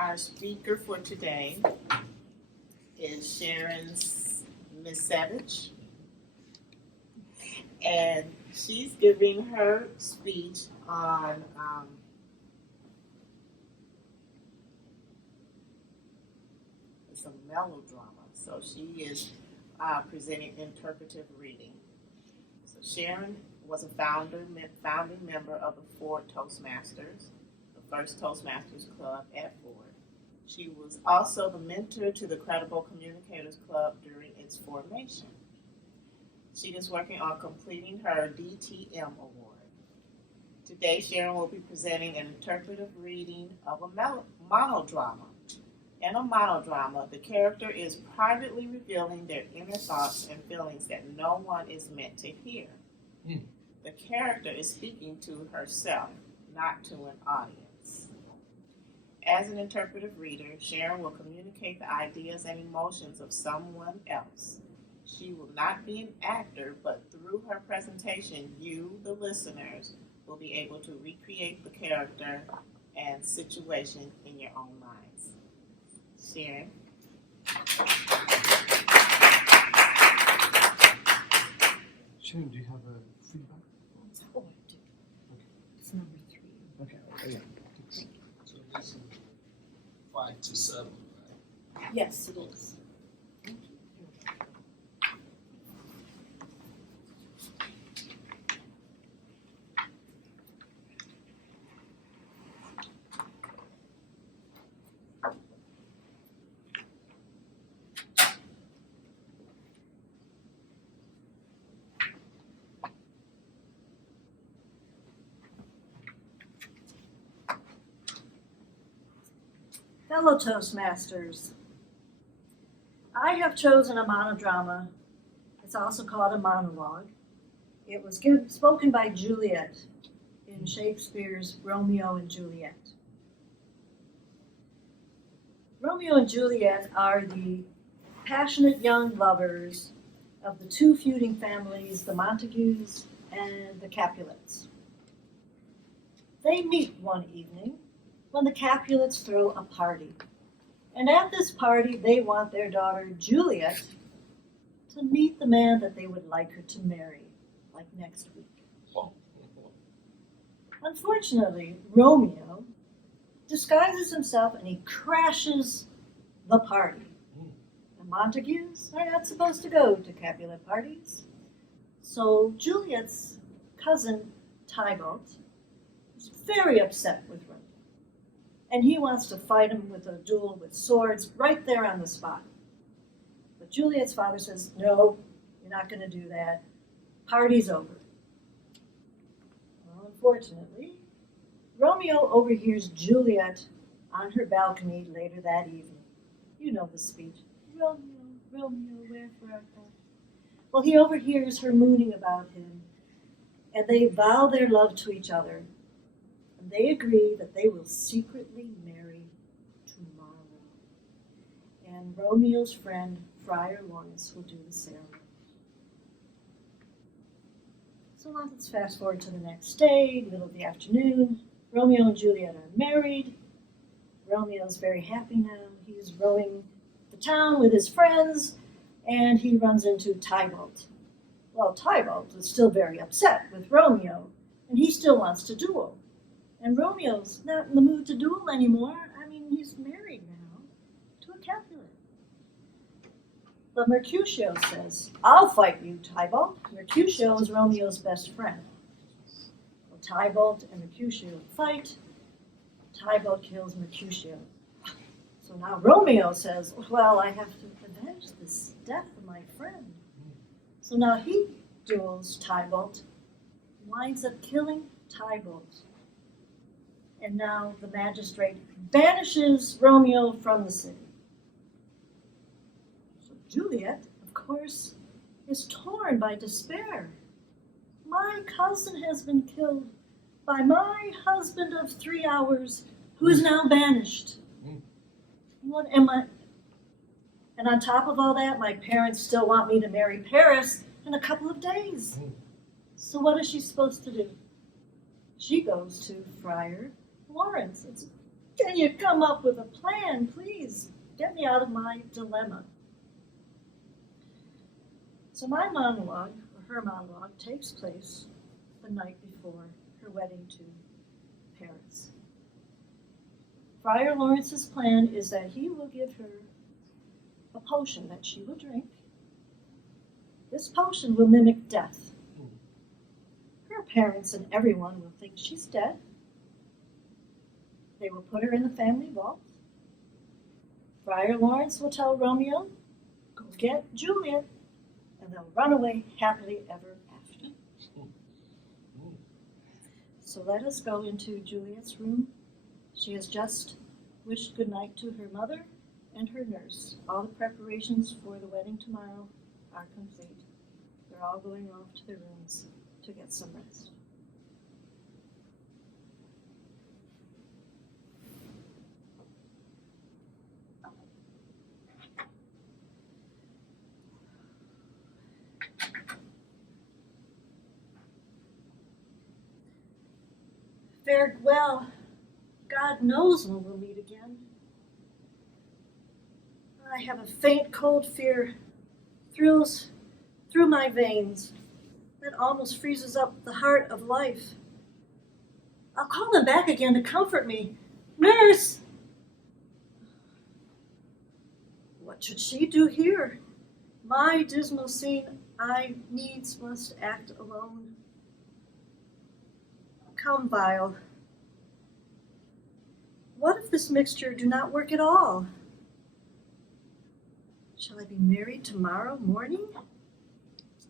Our speaker for today is Sharon's Miss Savage, and she's giving her speech on it's a melodrama. So she is presenting interpretive reading. So Sharon was a founding member of the Ford Toastmasters, the first Toastmasters club at Ford. She was also the mentor to the Credible Communicators Club during its formation. She is working on completing her DTM award. Today, Sharon will be presenting an interpretive reading of a monodrama. In a monodrama, the character is privately revealing their inner thoughts and feelings that no one is meant to hear. The character is speaking to herself, not to an audience. As an interpretive reader, Sharon will communicate the ideas and emotions of someone else. She will not be an actor, but through her presentation, you, the listeners, will be able to recreate the character and situation in your own minds. Sharon? Sharon, do you have a feedback? Oh, I do. Okay. It's number 3. Okay. Oh, yeah. So this is 5 to 7, right? Yes, it is. Fellow Toastmasters, I have chosen a monodrama. It's also called a monologue. It was spoken by Juliet in Shakespeare's Romeo and Juliet. Romeo and Juliet are the passionate young lovers of the two feuding families, the Montagues and the Capulets. They meet one evening when the Capulets throw a party. And at this party, they want their daughter, Juliet, to meet the man that they would like her to marry, like next week. Unfortunately, Romeo disguises himself and he crashes the party. The Montagues are not supposed to go to Capulet parties. So Juliet's cousin, Tybalt, is very upset with Romeo. And he wants to fight him with a duel with swords right there on the spot. But Juliet's father says, no, you're not going to do that. Party's over. Well, unfortunately, Romeo overhears Juliet on her balcony later that evening. You know the speech. Romeo, Romeo, wherefore art thou? Well, he overhears her mooning about him, and they vow their love to each other. And they agree that they will secretly marry tomorrow. And Romeo's friend, Friar Lawrence, will do the ceremony. So let's fast forward to the next day, middle of the afternoon. Romeo and Juliet are married. Romeo's very happy now. He's rowing the town with his friends, and he runs into Tybalt. Well, Tybalt is still very upset with Romeo, and he still wants to duel. And Romeo's not in the mood to duel anymore. I mean, he's married now to a Capulet. But Mercutio says, I'll fight you, Tybalt. Mercutio is Romeo's best friend. Well, Tybalt and Mercutio fight. Tybalt kills Mercutio. So now Romeo says, well, I have to avenge this death of my friend. So now he duels Tybalt, winds up killing Tybalt. And now the magistrate banishes Romeo from the city. So Juliet, of course, is torn by despair. My cousin has been killed by my husband of 3 hours, who is now banished. What am I? And on top of all that, my parents still want me to marry Paris in a couple of days. So what is she supposed to do? She goes to Friar Lawrence. It's Can you come up with a plan, please? Get me out of my dilemma. So my monologue, or her monologue, takes place the night before her wedding to Paris. Friar Lawrence's plan is that he will give her a potion that she will drink. This potion will mimic death. Her parents and everyone will think she's dead. They will put her in the family vault. Friar Lawrence will tell Romeo, go get Juliet, and they'll run away happily ever after. So let us go into Juliet's room. She has just wished good night to her mother and her nurse. All the preparations for the wedding tomorrow are complete. They're all going off to their rooms to get some rest. Fared well. God knows when we'll meet again. I have a faint cold fear thrills through my veins that almost freezes up the heart of life. I'll call them back again to comfort me. Nurse! What should she do here? My dismal scene, I needs must act alone. Come, vial. What if this mixture do not work at all? Shall I be married tomorrow morning?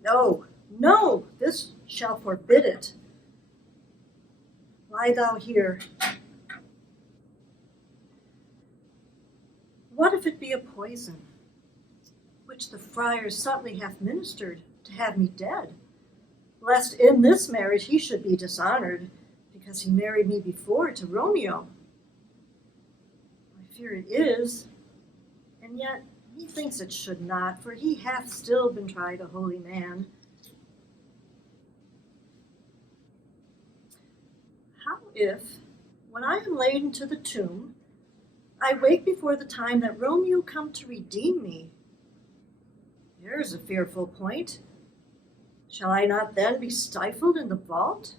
No, no, this shall forbid it. Lie thou here. What if it be a poison, which the friar subtly hath ministered to have me dead, lest in this marriage he should be dishonored, because he married me before to Romeo? I fear it is, and yet he thinks it should not, for he hath still been tried a holy man. How if, when I am laid to the tomb, I wake before the time that Romeo come to redeem me? There's a fearful point. Shall I not then be stifled in the vault,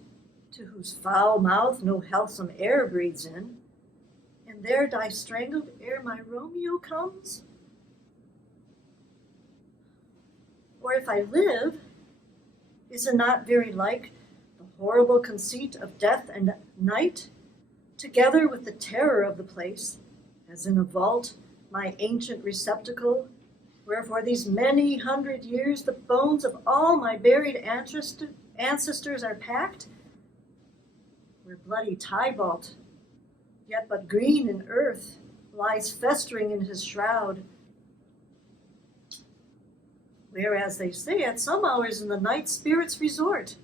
to whose foul mouth no healthsome air breathes in, and there die strangled ere my Romeo comes? Or if I live, is it not very like the horrible conceit of death and night, together with the terror of the place, as in a vault, my ancient receptacle, where for these many 100 years the bones of all my buried ancestors are packed, where bloody Tybalt, yet but green in earth, lies festering in his shroud, whereas they say at some hours in the night spirits resort.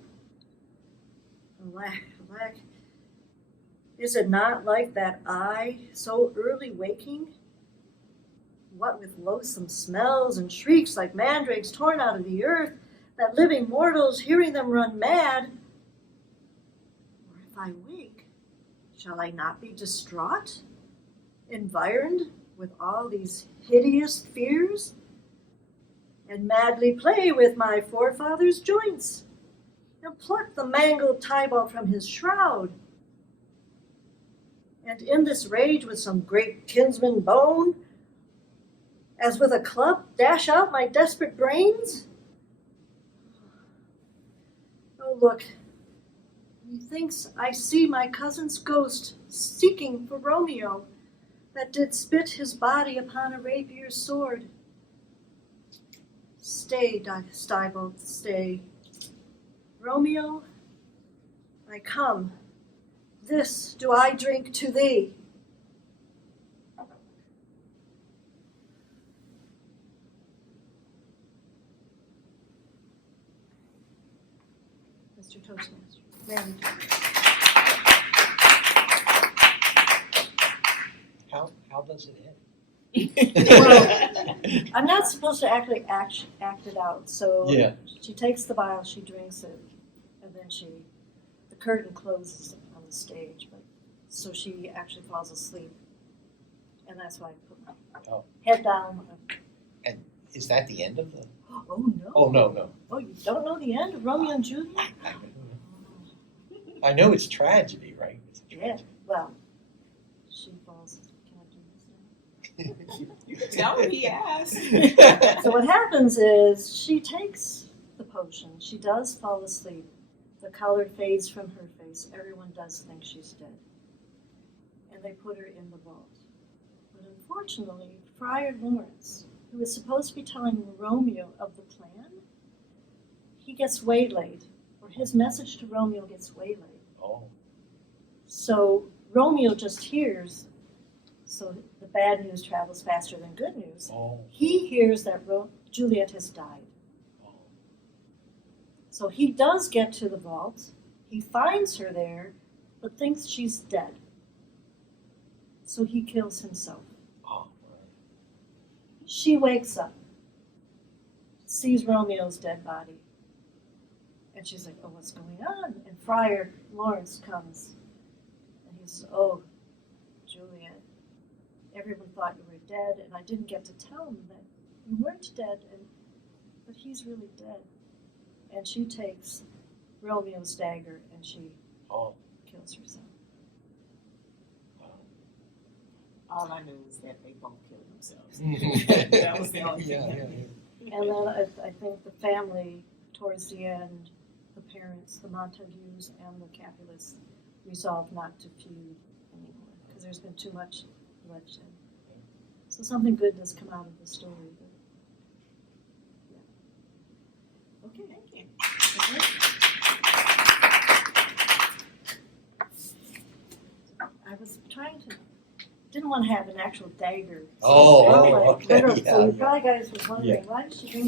Alack, alack, is it not like that I, so early waking, what with loathsome smells and shrieks like mandrakes torn out of the earth, that living mortals hearing them run mad? Or if I wake, shall I not be distraught, environed with all these hideous fears, and madly play with my forefathers' joints, and pluck the mangled Tybalt from his shroud, and in this rage with some great kinsman bone, as with a club dash out my desperate brains? Oh, look, methinks I see my cousin's ghost seeking for Romeo, that did spit his body upon a rapier's sword. Stay, Tybalt, stay. Romeo, I come. This do I drink to thee. Mr. Toastmaster, ready. How does it end? Well, I'm not supposed to actually act it out, so Yeah. she takes the vial, she drinks it, and then the curtain closes on the stage, but so she actually falls asleep And that's why I put my Oh. head down. Is that the end of the? Oh no. Oh, no. Oh, you don't know the end of Romeo and Juliet? I know it's tragedy, right? It's a Yeah. tragedy. Well, she falls. Can I do this now? You can tell him he asked. So what happens is she takes the potion. She does fall asleep. The color fades from her face. Everyone does think she's dead. And they put her in the vault. But unfortunately, Friar Lawrence, who is supposed to be telling Romeo of the plan, he gets waylaid, or his message to Romeo gets waylaid. Oh. So Romeo just hears, so the bad news travels faster than good news. Oh. He hears that Juliet has died. Oh. So he does get to the vault. He finds her there, but thinks she's dead. So he kills himself. Oh. She wakes up, sees Romeo's dead body, and she's like, oh, what's going on? And Friar Lawrence comes, and he says, oh, Juliet, everyone thought you were dead, and I didn't get to tell them that you weren't dead, but he's really dead. And she takes Romeo's dagger, and she Oh. kills herself. All I knew was that they both killed themselves. That That was the only thing I knew. And then I think the family, towards the end, the parents, the Montagues and the Capulets, resolve not to feud anymore because there's been too much bloodshed. So something good does come out of the story. But, yeah. Okay. Thank you. I was trying to, didn't want to have an actual dagger. Oh, So, okay, literally, so yeah, you yeah. probably guys were wondering, Yeah. why did she bring